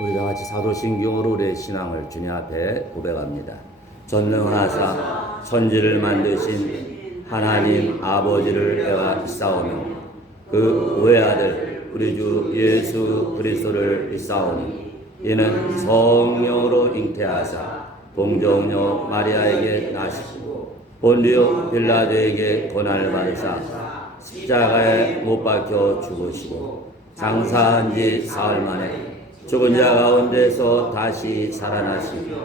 우리 다 같이 사도신경으로 우리의 신앙을 주님 앞에 고백합니다. 전능하사 천지를 만드신 하나님 아버지를 내가 믿사오며 그 외아들 우리 주 예수 그리스도를 믿사오니 이는 성령으로 잉태하사 동정녀 마리아에게 나시고 본디오 빌라도에게 고난을 받으사 십자가에 못 박혀 죽으시고 장사한 지 사흘 만에 죽은 자 가운데서 다시 살아나시며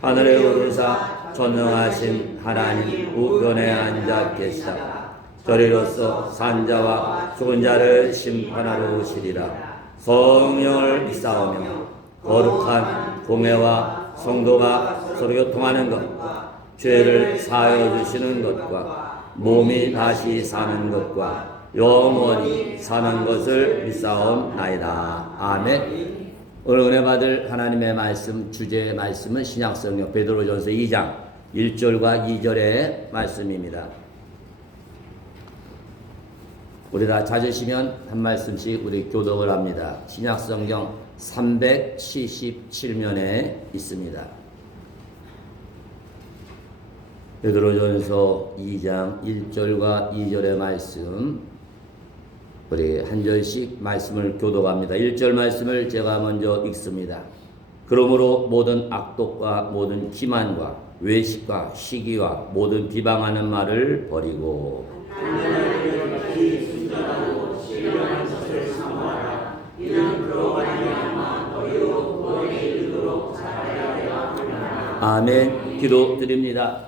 하늘에 오르사 전능하신 하나님 우편에 앉아 계시다. 저리로서 산자와 죽은 자를 심판하러 오시리라. 성령을 믿사오며 거룩한 공회와 성도가 서로 교통하는 것과 죄를 사하여 주시는 것과 몸이 다시 사는 것과 영원히 사는 것을 믿사옵나이다. 아멘. 오늘 은혜 받을 하나님의 말씀, 주제의 말씀은 신약성경 베드로전서 2장 1절과 2절의 말씀입니다. 우리 다 찾으시면 한 말씀씩 우리 교독을 합니다. 신약성경 377면에 있습니다. 베드로전서 2장 1절과 2절의 말씀, 우리 한 절씩 말씀을 교독합니다. 1절 말씀을 제가 먼저 읽습니다. 그러므로 모든 악독과 모든 기만과 외식과 시기와 모든 비방하는 말을 버리고 아멘. 기도드립니다.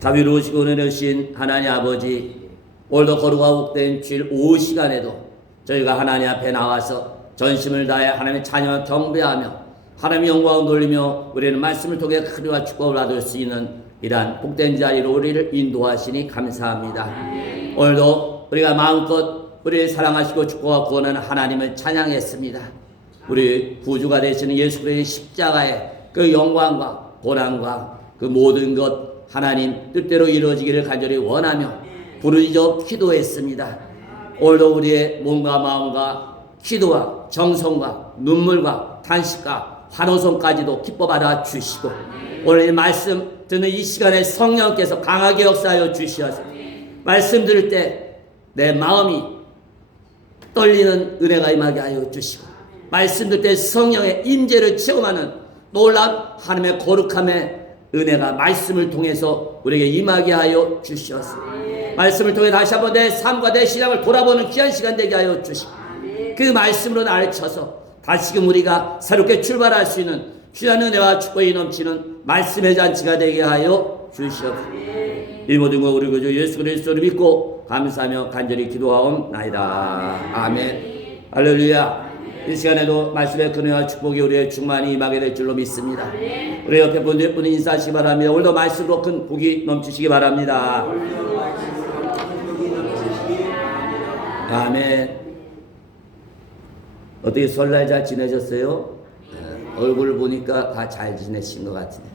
자비로우시고 은혜로우신 하나님 아버지, 오늘도 거룩하고 복된 주일 오후 시간에도 저희가 하나님 앞에 나와서 전심을 다해 하나님의 찬양을 경배하며 하나님의 영광을 돌리며 우리는 말씀을 통해 크리와 축복을 받을 수 있는 이러한 복된 자리로 우리를 인도하시니 감사합니다. 오늘도 우리가 마음껏 우리를 사랑하시고 축복하고 구원하는 하나님을 찬양했습니다. 우리 구주가 되시는 예수 그리스도의 십자가의 그 영광과 고난과 그 모든 것 하나님 뜻대로 이루어지기를 간절히 원하며 부르짖어 기도했습니다. 오늘도 우리의 몸과 마음과 기도와 정성과 눈물과 탄식과 환호성까지도 기뻐 받아 주시고 오늘 이 말씀 듣는 이 시간에 성령께서 강하게 역사하여 주시어서 말씀 들을 때 내 마음이 떨리는 은혜가 임하게 하여 주시고 말씀 들을 때 성령의 임재를 체험하는 놀라운 하나님의 거룩함의 은혜가 말씀을 통해서 우리에게 임하게 하여 주시옵소서. 말씀을 통해 다시 한번 내 삶과 내 신앙을 돌아보는 귀한 시간 되게 하여 주시고 그 말씀으로 나를 쳐서 다시금 우리가 새롭게 출발할 수 있는 귀한 은혜와 축복이 넘치는 말씀의 잔치가 되게 하여 주시옵소서. 이 모든 것 우리 구주 예수 그리스도를 믿고 감사하며 간절히 기도하옵나이다. 아멘. 할렐루야. 이 시간에도 말씀의 은혜와 축복이 우리의 충만히 임하게 될 줄로 믿습니다. 우리 옆에 분들 인사하시기 바랍니다. 오늘도 말씀으로 큰 복이 넘치시기 바랍니다. 아멘. 어떻게 설날 잘 지내셨어요? 얼굴 보니까 다 잘 지내신 것 같은데.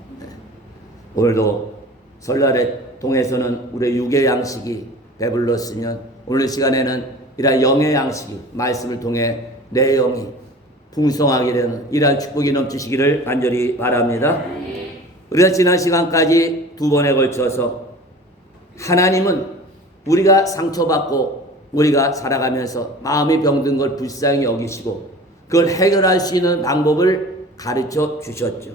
오늘도 설날에 통해서는 우리의 육의 양식이 배불렀으면 오늘 시간에는 이러한 영의 양식이 말씀을 통해 내 영이 풍성하게 되는 이러한 축복이 넘치시기를 간절히 바랍니다. 우리가 지난 시간까지 두 번에 걸쳐서 하나님은 우리가 상처받고 우리가 살아가면서 마음이 병든 걸 불쌍히 여기시고 그걸 해결할 수 있는 방법을 가르쳐 주셨죠.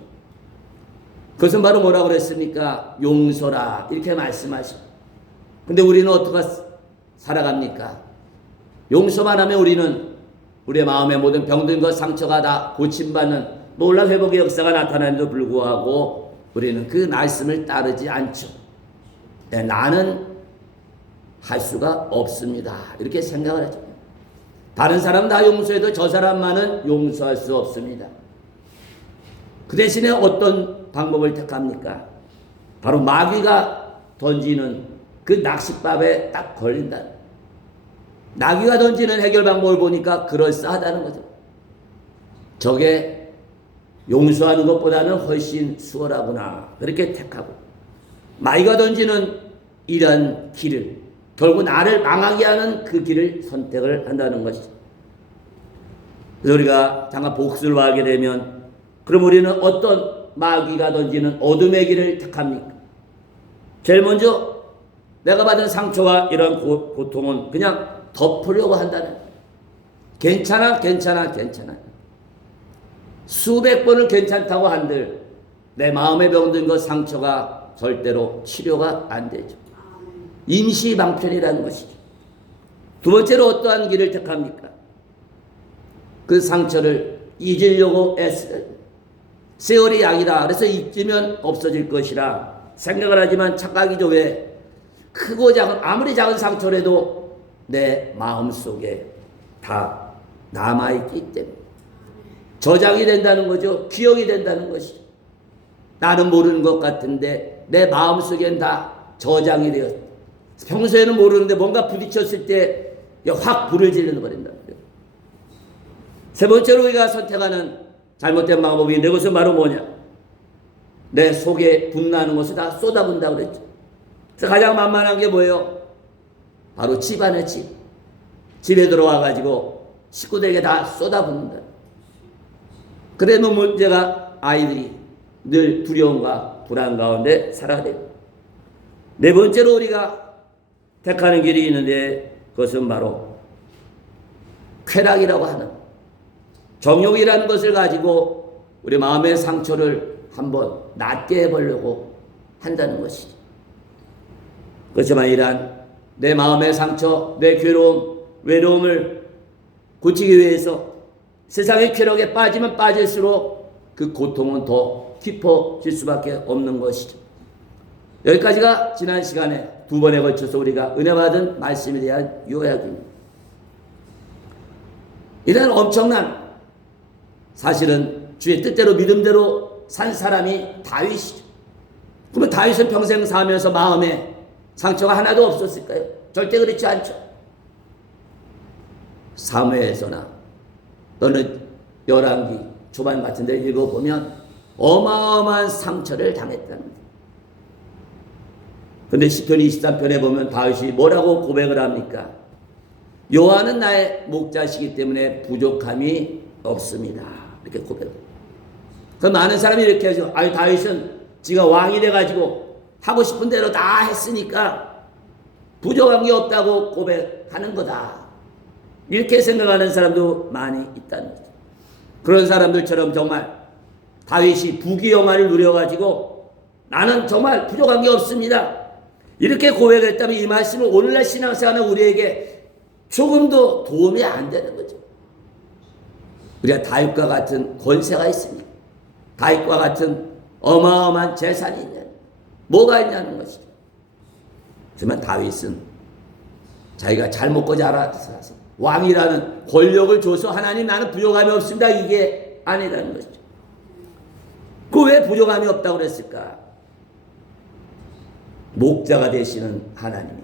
그것은 바로 뭐라고 그랬습니까? 용서라 이렇게 말씀하시고 근데 우리는 어떻게 살아갑니까? 용서만 하면 우리는 우리의 마음의 모든 병든 것 상처가 다 고침받는 놀라운 회복의 역사가 나타나는데도 불구하고 우리는 그 말씀을 따르지 않죠. 나는 할 수가 없습니다. 이렇게 생각을 하죠. 다른 사람 다 용서해도 저 사람만은 용서할 수 없습니다. 그 대신에 어떤 방법을 택합니까? 바로 마귀가 던지는 그 낚싯밥에 딱 걸린다. 마귀가 던지는 해결 방법을 보니까 그럴싸하다는 거죠. 저게 용서하는 것보다는 훨씬 수월하구나. 그렇게 택하고 마귀가 던지는 이런 길을 결국 나를 망하게 하는 그 길을 선택을 한다는 것이죠. 그래서 우리가 잠깐 복수를 하게 되면 그럼 우리는 어떤 마귀가 던지는 어둠의 길을 택합니까? 제일 먼저 내가 받은 상처와 이런 고통은 그냥 덮으려고 한다는, 괜찮아 수백 번을 괜찮다고 한들 내 마음에 병든 것 상처가 절대로 치료가 안 되죠. 임시방편이라는 것이죠. 두 번째로 어떠한 길을 택합니까? 그 상처를 잊으려고 애쓰는, 세월이 약이다, 그래서 잊으면 없어질 것이라 생각을 하지만 착각이죠. 왜? 크고 작은, 아무리 작은 상처라도 내 마음속에 다 남아있기 때문에 저장이 된다는 거죠. 기억이 된다는 것이죠. 나는 모르는 것 같은데 내 마음속엔 다 저장이 되었다. 평소에는 모르는데 뭔가 부딪혔을 때 확 불을 질러버린다. 세 번째로 우리가 선택하는 잘못된 방법이 있는데 그것은 바로 뭐냐? 내 속에 분나는 것을 다 쏟아본다고 그랬죠. 그래서 가장 만만한 게 뭐예요? 바로 집안의 집. 집에 들어와가지고 식구들에게 다 쏟아붓는다. 그래도 문제가 아이들이 늘 두려움과 불안 가운데 살아야 돼요. 네 번째로 우리가 택하는 길이 있는데 그것은 바로 쾌락이라고 하는, 정욕이라는 것을 가지고 우리 마음의 상처를 한번 낫게 해보려고 한다는 것이죠. 그렇지만 이러한 내 마음의 상처, 내 괴로움, 외로움을 고치기 위해서 세상의 쾌락에 빠지면 빠질수록 그 고통은 더 깊어질 수밖에 없는 것이죠. 여기까지가 지난 시간에 두 번에 걸쳐서 우리가 은혜 받은 말씀에 대한 요약입니다. 이런 엄청난, 사실은 주의 뜻대로 믿음대로 산 사람이 다윗이죠. 그러면 다윗은 평생 살면서 마음에 상처가 하나도 없었을까요? 절대 그렇지 않죠. 사무엘서나 또는 열왕기 초반 같은 데 읽어보면 어마어마한 상처를 당했다는 거예요. 근데 시편 23편에 보면 다윗이 뭐라고 고백을 합니까? 여호와는 나의 목자시기 때문에 부족함이 없습니다. 이렇게 고백합니다. 그 많은 사람이 이렇게 하죠. 아니 다윗은 지가 왕이 돼가지고 하고 싶은 대로 다 했으니까 부족한 게 없다고 고백하는 거다. 이렇게 생각하는 사람도 많이 있다는 거죠. 그런 사람들처럼 정말 다윗이 부귀영화를 누려가지고 나는 정말 부족한 게 없습니다. 이렇게 고백했다면 이 말씀은 오늘날 신앙생활은 우리에게 조금도 도움이 안 되는 거죠. 우리가 다윗과 같은 권세가 있습니까? 다윗과 같은 어마어마한 재산이 있냐? 뭐가 있냐는 것이죠. 하지만 다윗은 자기가 잘 먹고 자라서 왕이라는 권력을 줘서 하나님 나는 부족함이 없습니다. 이게 아니라는 것이죠. 그 왜 부족함이 없다고 그랬을까? 목자가 되시는 하나님이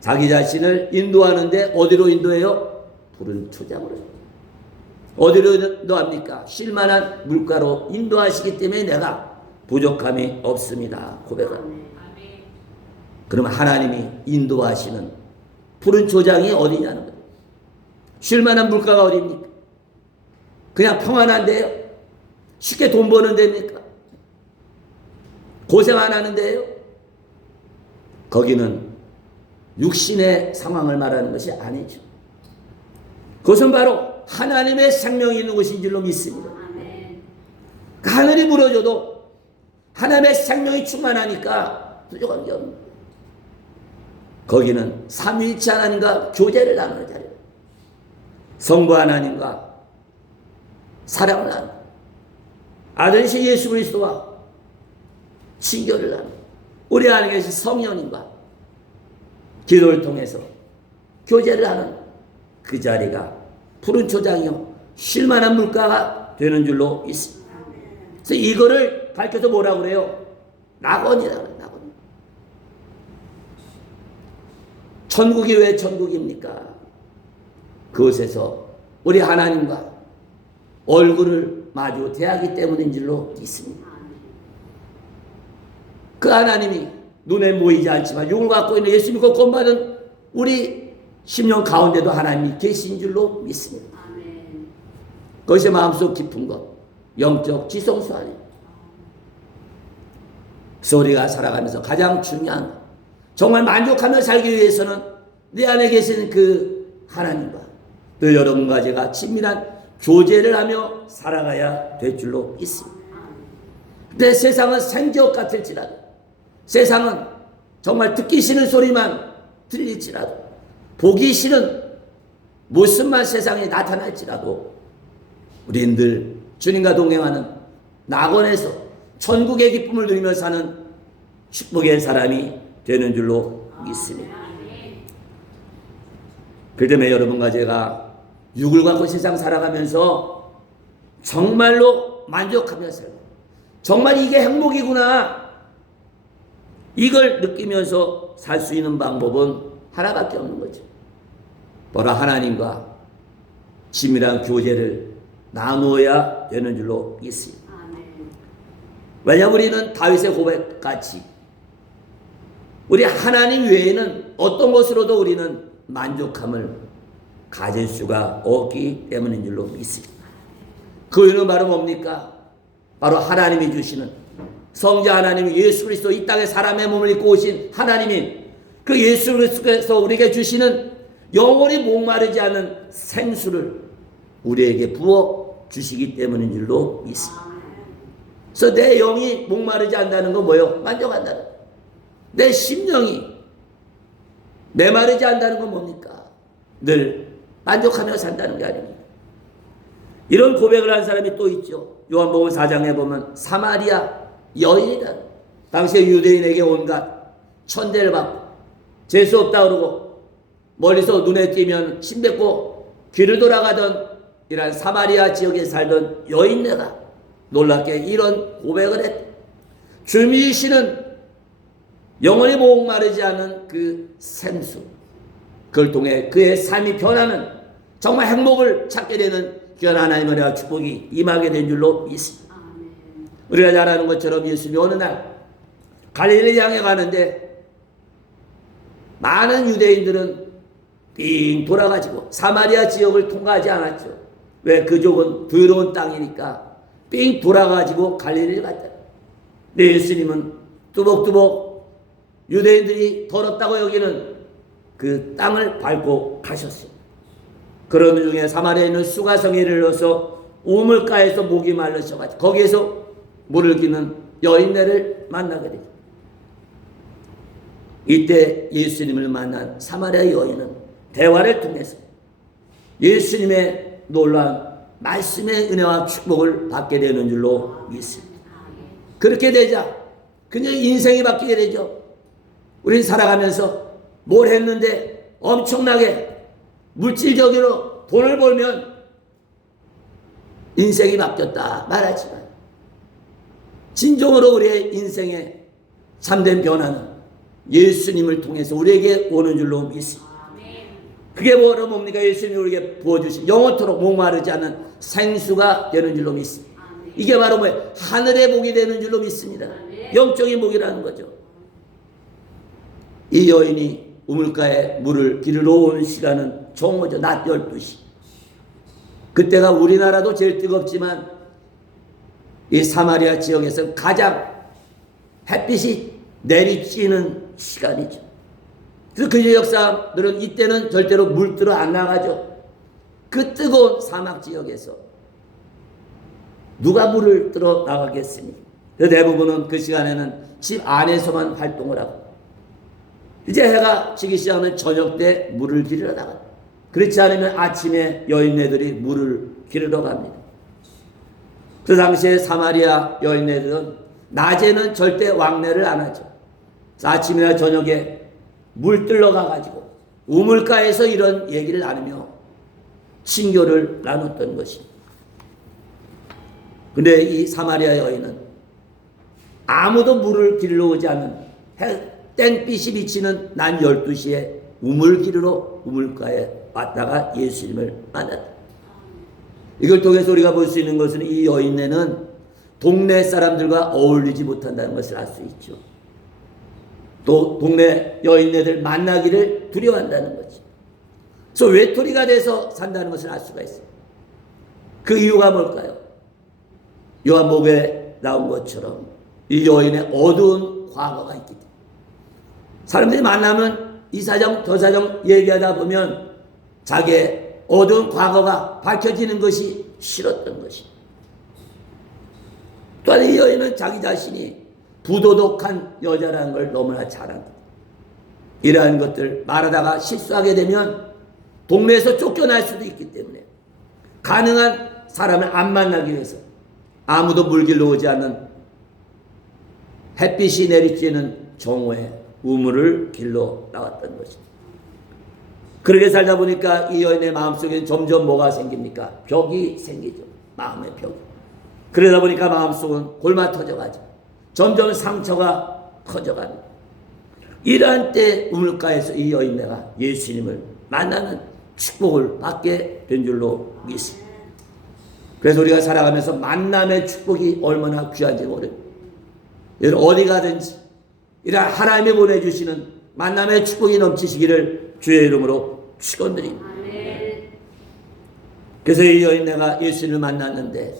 자기 자신을 인도하는데 어디로 인도해요? 푸른 초장으로. 어디로 인도합니까? 쉴만한 물가로 인도하시기 때문에 내가 부족함이 없습니다. 고백합니다. 그러면 하나님이 인도하시는 푸른 초장이 어디냐는 거예요. 쉴만한 물가가 어디입니까? 그냥 평안한데요? 쉽게 돈 버는 데입니까? 고생 안 하는 데요? 거기는 육신의 상황을 말하는 것이 아니죠. 그것은 바로 하나님의 생명이 있는 곳인 줄로 믿습니다. 그 하늘이 무너져도 하나님의 생명이 충만하니까 부족한 게 없는 거예요. 거기는 삼위일체 하나님과 교제를 나누는 자리예요. 성부 하나님과 사랑을 나누고 아들이신 예수 그리스도와 친교를 나누고 우리 안에 계신 성령님과 기도를 통해서 교제를 하는 그 자리가 푸른 초장이요 쉴만한 물가가 되는 줄로 있습니다. 그래서 이거를 밝혀서 뭐라고 그래요? 낙원이라고 그래요. 낙원. 천국이 왜 천국입니까? 그곳에서 우리 하나님과 얼굴을 마주 대하기 때문인 줄로 있습니다. 그 하나님이 눈에 보이지 않지만 육을 갖고 있는 예수 믿고 구원받은 우리 심령 가운데도 하나님이 계신 줄로 믿습니다. 그것이 마음속 깊은 것, 영적 지성소 아닙니까? 그래서 우리가 살아가면서 가장 중요한 것, 정말 만족하며 살기 위해서는 내 안에 계신 그 하나님과 또 여러분과 제가 친밀한 교제를 하며 살아가야 될 줄로 믿습니다. 근데 세상은 생지옥 같을지라도, 세상은 정말 듣기 싫은 소리만 들릴지라도, 보기 싫은 모습만 세상에 나타날지라도 우리는 늘 주님과 동행하는 낙원에서 천국의 기쁨을 누리며 사는 축복의 사람이 되는 줄로 믿습니다. 그 때문에 여러분과 제가 육을 갖고 세상 살아가면서 정말로 만족하며 살고, 정말 이게 행복이구나, 이걸 느끼면서 살 수 있는 방법은 하나밖에 없는 거죠. 바로 하나님과 친밀한 교제를 나누어야 되는 줄로 믿습니다. 왜냐하면 우리는 다윗의 고백같이 우리 하나님 외에는 어떤 것으로도 우리는 만족함을 가질 수가 없기 때문인 줄로 믿습니다. 그 이유는 바로 뭡니까? 바로 하나님이 주시는, 성자 하나님이 예수 그리스도 이 땅에 사람의 몸을 입고 오신 하나님인 그 예수 그리스도께서 우리에게 주시는 영원히 목마르지 않은 생수를 우리에게 부어 주시기 때문인 줄로 믿습니다. 그래서 내 영이 목마르지 않다는 건 뭐예요? 만족한다는 거예요. 내 심령이 메마르지 않다는 건 뭡니까? 늘 만족하며 산다는 게 아닙니다. 이런 고백을 한 사람이 또 있죠. 요한복음 4장에 보면 사마리아 여인이다. 당시에 유대인에게 온갖 천대를 받고 재수 없다 그러고 멀리서 눈에 띄면 침뱉고 귀를 돌아가던 이런 사마리아 지역에 살던 여인네가 놀랍게 이런 고백을 했다. 주미시는 영원히 목마르지 않은 그 생수, 그걸 통해 그의 삶이 변하는, 정말 행복을 찾게 되는 귀한 하나님의 은혜와 축복이 임하게 된 줄로 믿습니다. 우리가 잘 아는 것처럼 예수님이 어느 날 갈릴리 향해 가는데 많은 유대인들은 빙 돌아가지고 사마리아 지역을 통과하지 않았죠. 왜? 그쪽은 더러운 땅이니까 빙 돌아가지고 갈릴리를 갔다. 근데 예수님은 뚜벅뚜벅 유대인들이 더럽다고 여기는 그 땅을 밟고 가셨어요. 그런 중에 사마리아에 있는 수가성에 이르러서 우물가에서 목이 말르셔가지고 거기에서 물을 기는 여인네를 만나게 되죠. 이때 예수님을 만난 사마리아 여인은 대화를 통해서 예수님의 놀라운 말씀의 은혜와 축복을 받게 되는 줄로 믿습니다. 그렇게 되자 그냥 인생이 바뀌게 되죠. 우리는 살아가면서 뭘 했는데 엄청나게 물질적으로 돈을 벌면 인생이 바뀌었다 말하지만, 진정으로 우리의 인생의 참된 변화는 예수님을 통해서 우리에게 오는 줄로 믿습니다. 그게 뭡니까? 예수님이 우리에게 부어주신 영원토록 목마르지 않은 생수가 되는 줄로 믿습니다. 이게 바로 뭐예요? 하늘의 복이 되는 줄로 믿습니다. 영적인 복이라는 거죠. 이 여인이 우물가에 물을 기르러 온 시간은 정오죠. 낮 12시. 그때가 우리나라도 제일 뜨겁지만 이 사마리아 지역에서 가장 햇빛이 내리쬐는 시간이죠. 그래서 그 지역 사람들은 이때는 절대로 물 들어 안 나가죠. 그 뜨거운 사막 지역에서 누가 물을 들어 나가겠습니까? 대부분은 그 시간에는 집 안에서만 활동을 하고, 이제 해가 지기 시작하면 저녁 때 물을 기르러 나가요. 그렇지 않으면 아침에 여인네들이 물을 기르러 갑니다. 그 당시에 사마리아 여인네들은 낮에는 절대 왕래를 안 하죠. 아침이나 저녁에 물 들러 가가지고 우물가에서 이런 얘기를 나누며 친교를 나눴던 것입니다. 근데 이 사마리아 여인은 아무도 물을 기르러 오지 않는 땡빛이 비치는 낮 12시에 우물 기르러 우물가에 왔다가 예수님을 만났다. 이걸 통해서 우리가 볼 수 있는 것은 이 여인네는 동네 사람들과 어울리지 못한다는 것을 알 수 있죠. 또 동네 여인네들 만나기를 두려워한다는 거죠. 그래서 외톨이가 돼서 산다는 것을 알 수가 있어요. 그 이유가 뭘까요? 요한복음에 나온 것처럼 이 여인의 어두운 과거가 있기 때문에. 사람들이 만나면 이 사정 저 사정 얘기하다 보면 자기의 어두운 과거가 밝혀지는 것이 싫었던 것이. 또한 이 여인은 자기 자신이 부도덕한 여자라는 걸 너무나 잘 안다. 이러한 것들 말하다가 실수하게 되면 동네에서 쫓겨날 수도 있기 때문에 가능한 사람을 안 만나기 위해서 아무도 물길로 오지 않는 햇빛이 내리쬐는 정오에 우물을 길러 나왔던 것입니다. 그렇게 살다 보니까 이 여인의 마음속에 점점 뭐가 생깁니까? 벽이 생기죠. 마음의 벽이. 그러다 보니까 마음속은 골마 터져가죠. 점점 상처가 커져가는. 이러한 때 우물가에서 이 여인네가 예수님을 만나는 축복을 받게 된 줄로 믿습니다. 그래서 우리가 살아가면서 만남의 축복이 얼마나 귀한지 모릅니다. 여러분 어디 가든지 이런 하나님이 보내주시는 만남의 축복이 넘치시기를 주의 이름으로 축원드립니다. 그래서 이 여인네가 예수님을 만났는데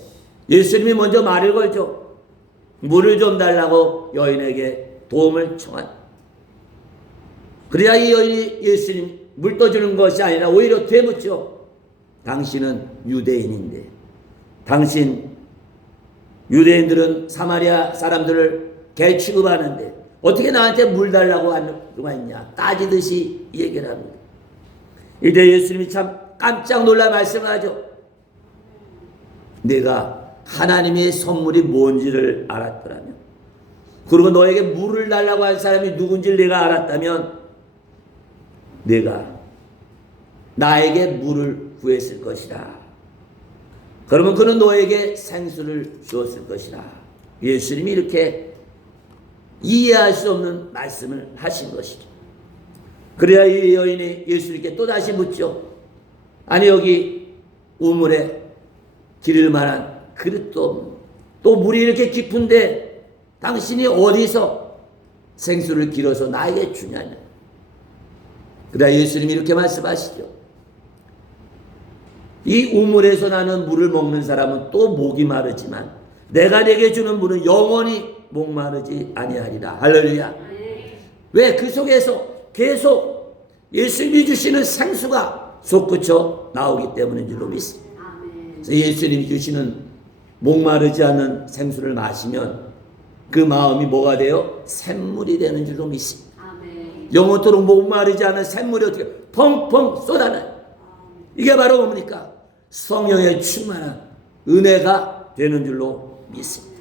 예수님이 먼저 말을 걸죠. 물을 좀 달라고 여인에게 도움을 청한. 그래야 이 여인이 예수님 물 떠주는 것이 아니라 오히려 되묻죠. 당신은 유대인인데 유대인들은 사마리아 사람들을 개 취급하는데 어떻게 나한테 물 달라고 하는 수가 있냐 따지듯이 얘기를 합니다. 이때 예수님이 참 깜짝 놀라 말씀하죠. 내가 하나님의 선물이 뭔지를 알았더라면, 그리고 너에게 물을 달라고 한 사람이 누군지를 내가 알았다면 내가 나에게 물을 구했을 것이라. 그러면 그는 너에게 생수를 주었을 것이라. 예수님이 이렇게 이해할 수 없는 말씀을 하신 것이죠. 그래야 이 여인이 예수님께 또다시 묻죠. 아니 여기 우물에 기를 만한 그릇도 없고 또 물이 이렇게 깊은데 당신이 어디서 생수를 길어서 나에게 주냐냐. 그래야 예수님이 이렇게 말씀하시죠. 이 우물에서 나는 물을 먹는 사람은 또 목이 마르지만 내가 내게 주는 물은 영원히 목마르지 아니하리라. 할렐루야. 왜? 그 속에서 계속 예수님이 주시는 생수가 솟구쳐 나오기 때문인 줄로 믿습니다. 그래서 예수님이 주시는 목마르지 않은 생수를 마시면 그 마음이 뭐가 돼요? 샘물이 되는 줄로 믿습니다. 영원토록 목마르지 않은 샘물이 어떻게 펑펑 쏟아나요. 이게 바로 뭡니까? 성령의 충만한 은혜가 되는 줄로 믿습니다.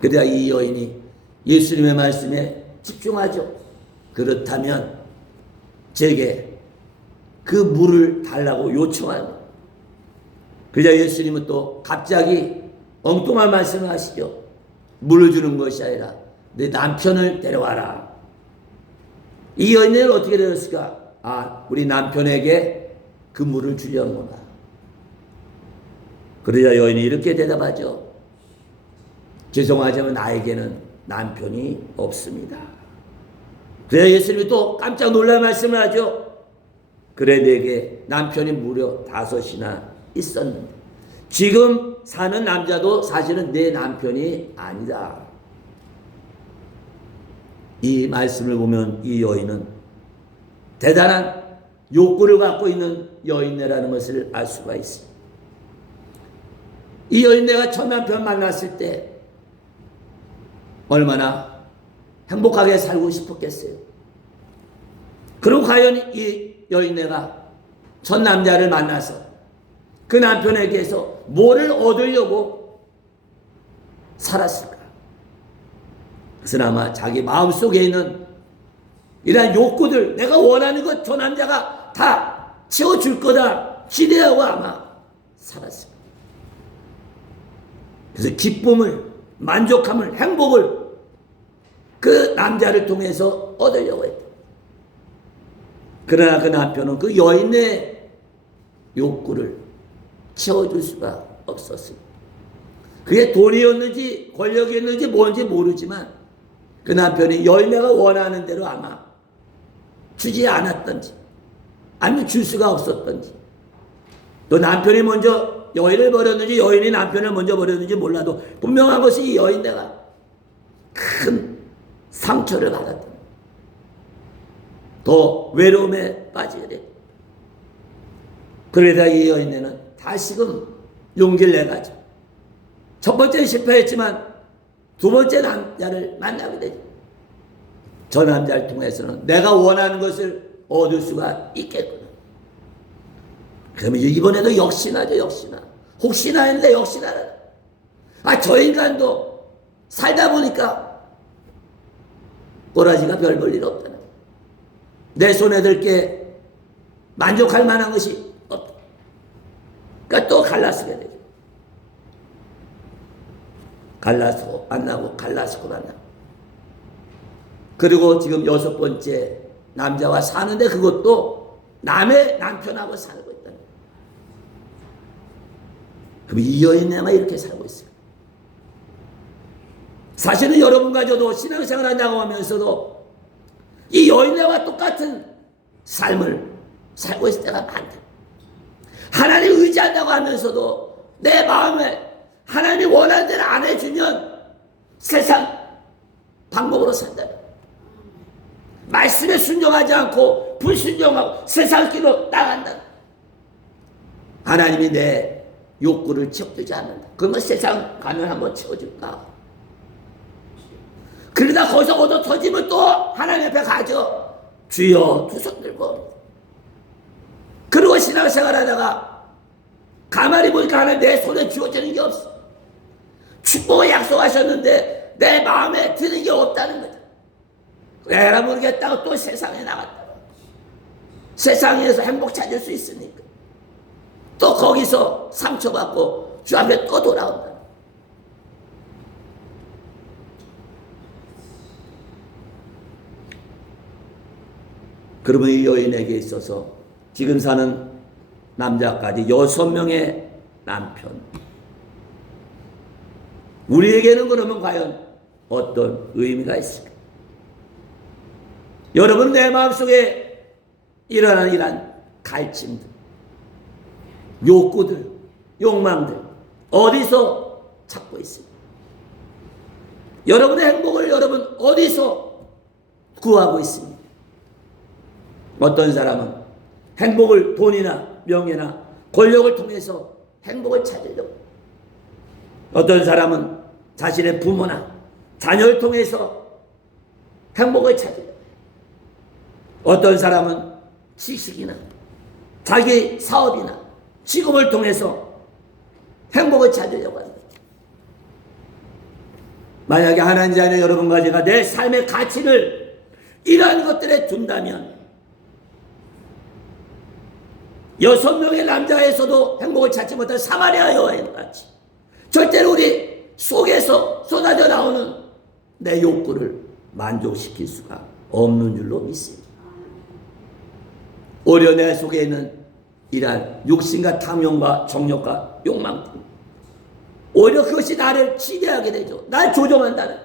그래야 이 여인이 예수님의 말씀에 집중하죠. 그렇다면 제게 그 물을 달라고 요청하는. 그러자 예수님은 또 갑자기 엉뚱한 말씀을 하시죠. 물을 주는 것이 아니라 내 남편을 데려와라. 이 여인은 어떻게 되었을까? 아, 우리 남편에게 그 물을 주려는구나. 그러자 여인이 이렇게 대답하죠. 죄송하지만 나에게는 남편이 없습니다. 그래야 예수님이 또 깜짝 놀랄 말씀을 하죠. 그래 내게 남편이 무려 5이나 있었는데 지금 사는 남자도 사실은 내 남편이 아니다. 이 말씀을 보면 이 여인은 대단한 욕구를 갖고 있는 여인네라는 것을 알 수가 있습니다. 이 여인네가 첫 남편 만났을 때 얼마나 행복하게 살고 싶었겠어요. 그리고 과연 이 여인네가 첫 남자를 만나서 그 남편에게서 뭐를 얻으려고 살았을까? 그것은 아마 자기 마음속에 있는 이러한 욕구들, 내가 원하는 것 저 남자가 다 채워줄 거다 기대하고 아마 살았을 거예요. 그래서 기쁨을, 만족함을, 행복을 그 남자를 통해서 얻으려고 했다. 그러나 그 남편은 그 여인의 욕구를 채워줄 수가 없었습니다. 그게 돈이었는지 권력이었는지 뭔지 모르지만 그 남편이 여인네가 원하는 대로 아마 주지 않았던지 아니면 줄 수가 없었던지 또 남편이 먼저 여인을 버렸는지 여인이 남편을 먼저 버렸는지 몰라도 분명한 것이 이 여인 내가 큰 상처를 받았다. 더 외로움에 빠지게 됐다. 그러다 이 여인네는 다시금 용기를 내가지고 첫 번째는 실패했지만 두 번째 남자를 만나게 되죠. 저 남자를 통해서는 내가 원하는 것을 얻을 수가 있겠구나. 그러면 이번에도 역시나죠. 역시나. 혹시나 했는데 역시나. 저 인간도 살다 보니까 꼬라지가 별 볼 일 없다는. 내 손에 들 게 만족할 만한 것이 없다. 그러니까 또 갈라서게 되죠. 갈라서 만나고 갈라서 만나고. 그리고 지금 여섯 번째 남자와 사는데 그것도 남의 남편하고 살고 있다는. 그럼 이 여인네만 이렇게 살고 있어요. 사실은 여러분과 저도 신앙생활 한다고 하면서도 이 여인네와 똑같은 삶을 살고 있을 때가 많다. 하나님 의지한다고 하면서도 내 마음에 하나님이 원하는 대로 안 해주면 세상 방법으로 산다. 말씀에 순종하지 않고 불순종하고 세상 길로 나간다. 하나님이 내 욕구를 채워주지 않는다. 그러면 세상 가면 한번 채워줄까? 그러다 거기서 얻어 터지면 또 하나님 앞에 가죠. 주여 두 손 들고. 그리고 신앙생활 하다가 가만히 보니까 하나님 내 손에 주어지는 게 없어. 축복을 약속하셨는데 내 마음에 드는 게 없다는 거죠. 에라 모르겠다고 또 세상에 나갔다. 세상에서 행복 찾을 수 있으니까 또 거기서 상처받고 주 앞에 또 돌아온다. 그러면 이 여인에게 있어서 지금 사는 남자까지 6명의 남편. 우리에게는 그러면 과연 어떤 의미가 있을까? 여러분 내 마음속에 일어나는 이러한 갈증들, 욕구들, 욕망들 어디서 찾고 있습니까? 여러분의 행복을 여러분 어디서 구하고 있습니까? 어떤 사람은 행복을 돈이나 명예나 권력을 통해서 행복을 찾으려고, 어떤 사람은 자신의 부모나 자녀를 통해서 행복을 찾으려고, 어떤 사람은 지식이나 자기 사업이나 직업을 통해서 행복을 찾으려고 합니다. 만약에 하나님 자녀 여러분과 제가 내 삶의 가치를 이러한 것들에 둔다면 6명의 남자에서도 행복을 찾지 못한 사마리아 여인같이 절대로 우리 속에서 쏟아져 나오는 내 욕구를 만족시킬 수가 없는 줄로 믿습니다. 오히려 내 속에 있는 이러한 육신과 탐욕과 정욕과 욕망, 오히려 그것이 나를 지배하게 되죠. 날 조종한다는.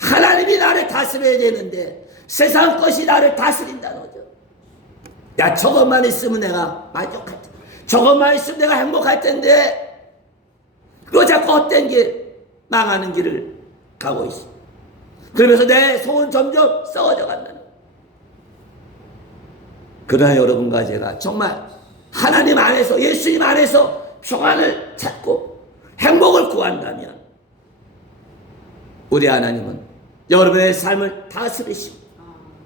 하나님이 나를 다스려야 되는데 세상 것이 나를 다스린다는 거죠. 야, 저것만 있으면 내가 만족할 텐데, 저것만 있으면 내가 행복할 텐데, 그거 자꾸 헛된 길, 망하는 길을 가고 있어. 그러면서 내 속은 점점 썩어져 간다는. 그러나 여러분과 제가 정말 하나님 안에서, 예수님 안에서 평안을 찾고 행복을 구한다면 우리 하나님은 여러분의 삶을 다스리시고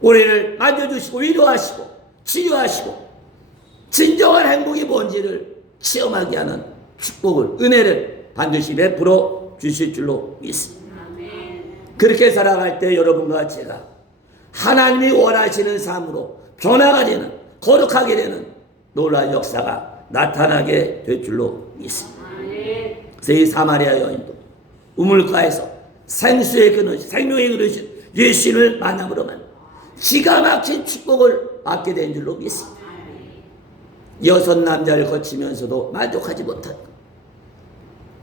우리를 만져주시고 위로하시고 치료하시고 진정한 행복이 뭔지를 체험하게 하는 축복을, 은혜를 반드시 베풀어 주실 줄로 믿습니다. 그렇게 살아갈 때 여러분과 제가 하나님이 원하시는 삶으로 변화가 되는, 거룩하게 되는 놀라운 역사가 나타나게 될 줄로 믿습니다. 그래서 이 사마리아 여인도 우물가에서 생수의 그릇, 생명의 그릇인 예수님을 만남으로만 기가 막힌 축복을 받게 된 줄로 믿습니다. 6 남자를 거치면서도 만족하지 못한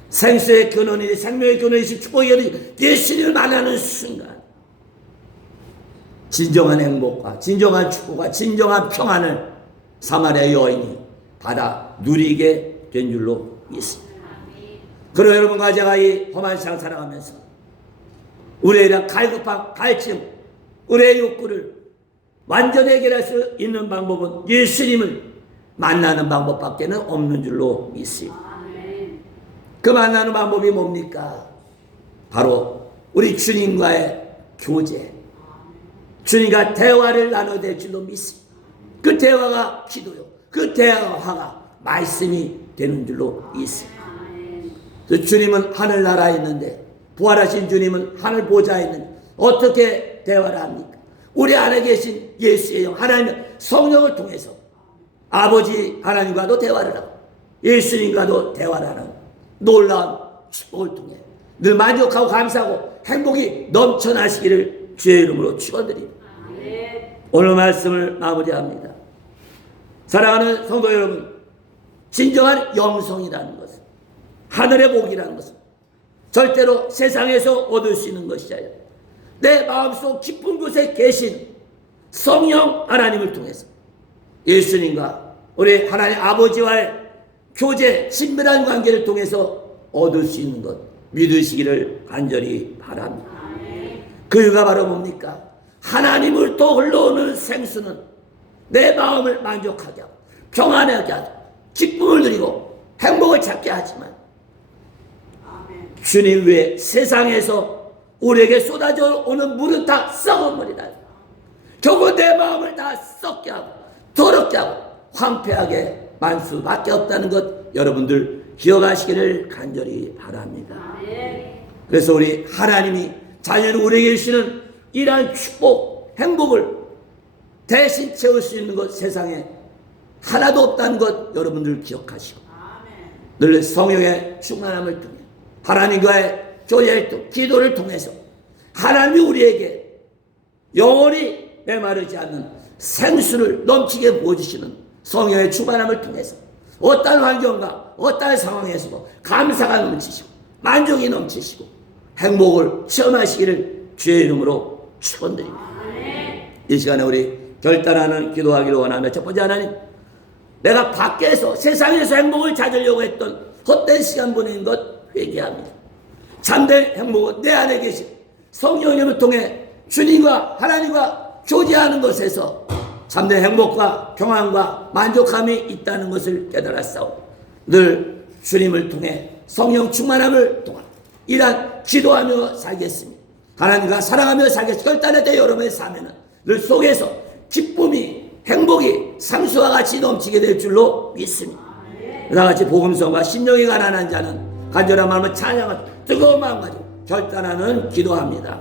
생수의 근원이, 생명의 근원이신 축복의 근원이 예수님을 만나는 순간 진정한 행복과 진정한 축복과 진정한 평안을 사마리아 여인이 받아 누리게 된 줄로 믿습니다. 그러나 여러분과 제가 이 험한 세상 살아가면서 우리의 이런 갈급함, 갈증, 우리의 욕구를 완전히 해결할 수 있는 방법은 예수님을 만나는 방법밖에 없는 줄로 믿습니다. 그 만나는 방법이 뭡니까? 바로 우리 주님과의 교제, 주님과 대화를 나눠야 될 줄로 믿습니다. 그 대화가 기도요, 그 대화가 말씀이 되는 줄로 믿습니다. 주님은 하늘나라에 있는데, 부활하신 주님은 하늘 보좌에 있는데 어떻게 대화를 합니까? 우리 안에 계신 예수의 영, 하나님의 성령을 통해서 아버지 하나님과도 대화를 하고 예수님과도 대화를 하는 놀라운 축복을 통해 늘 만족하고 감사하고 행복이 넘쳐나시기를 주의 이름으로 축원드립니다. 오늘 말씀을 마무리합니다. 사랑하는 성도 여러분, 진정한 영성이라는 것은, 하늘의 복이라는 것은 절대로 세상에서 얻을 수 있는 것이 아니라 내 마음속 깊은 곳에 계신 성령 하나님을 통해서 예수님과 우리 하나님 아버지와의 교제, 친밀한 관계를 통해서 얻을 수 있는 것 믿으시기를 간절히 바랍니다. 그 이유가 바로 뭡니까? 하나님을 또 흘러오는 생수는 내 마음을 만족하게 하고 평안하게 하고 기쁨을 누리고 행복을 찾게 하지만 주님 외에 세상에서 우리에게 쏟아져 오는 물은 다 썩은 물이다. 결국 내 마음을 다 썩게 하고 더럽게 하고 황폐하게 만 수밖에 없다는 것 여러분들 기억하시기를 간절히 바랍니다. 그래서 우리 하나님이 자녀를 우리에게 주시는 이러한 축복, 행복을 대신 채울 수 있는 것 세상에 하나도 없다는 것 여러분들 기억하시고 늘 성령의 충만함을 통해 하나님과의 교제를 통해 기도를 통해서 하나님이 우리에게 영원히 메마르지 않는 생수를 넘치게 부어주시는 성령의 충만함을 통해서 어떠한 환경과 어떠한 상황에서도 감사가 넘치시고 만족이 넘치시고 행복을 체험하시기를 주의 이름으로 축원드립니다. 이 시간에 우리 결단하는 기도하기를 원하며 첫 번째, 하나님, 내가 밖에서 세상에서 행복을 찾으려고 했던 헛된 시간 보낸 것 회개합니다. 참된 행복은 내 안에 계신 성령님을 통해 주님과 하나님과 교제하는 것에서 참된 행복과 평안과 만족함이 있다는 것을 깨달았사오니 늘 주님을 통해 성령 충만함을 통한 이란 기도하며 살겠습니다. 하나님과 사랑하며 살겠습니다. 결단했던 여러분의 삶에는 늘 속에서 기쁨이 행복이 상수와 같이 넘치게 될 줄로 믿습니다. 그와 같이 복음성과 심령이 가난한 자는 간절한 마음을 찬양하고 뜨거운 마음 가지고 결단하는 기도합니다.